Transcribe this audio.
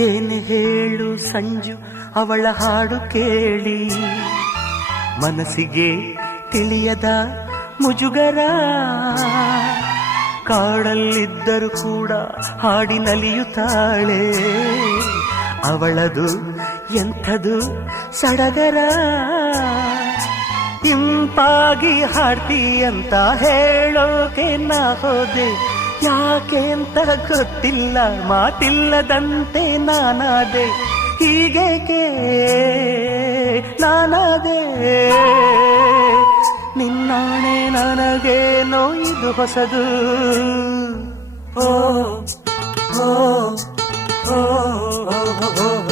ಏನು ಹೇಳು ಸಂಜು ಅವಳ ಹಾಡು ಕೇಳಿ, ಮನಸ್ಸಿಗೆ ತಿಳಿಯದ ಮುಜುಗರ. ಕಾಡಲ್ಲಿದ್ದರೂ ಕೂಡ ಹಾಡಿ ನಲಿಯುತ್ತಾಳೆ, ಅವಳದು ಎಂಥದು ಸಡಗರ. ಇಂಪಾಗಿ ಹಾಡ್ತಿ ಅಂತ ಹೇಳೋಕೆ ನಾ ಹೋದೆ, ಯಾಕೆ ಅಂತ ಗೊತ್ತಿಲ್ಲ, ಮಾತಿಲ್ಲದಂತೆ ನಾನಾದೆ. ಹೀಗೇಕೆ ನಾನಾದೆ, ನಿನ್ನಾಣೆ ನನಗೇನೋ ಇದು ಹೊಸದು. ಓ ಓ ಓ ಓ ಓ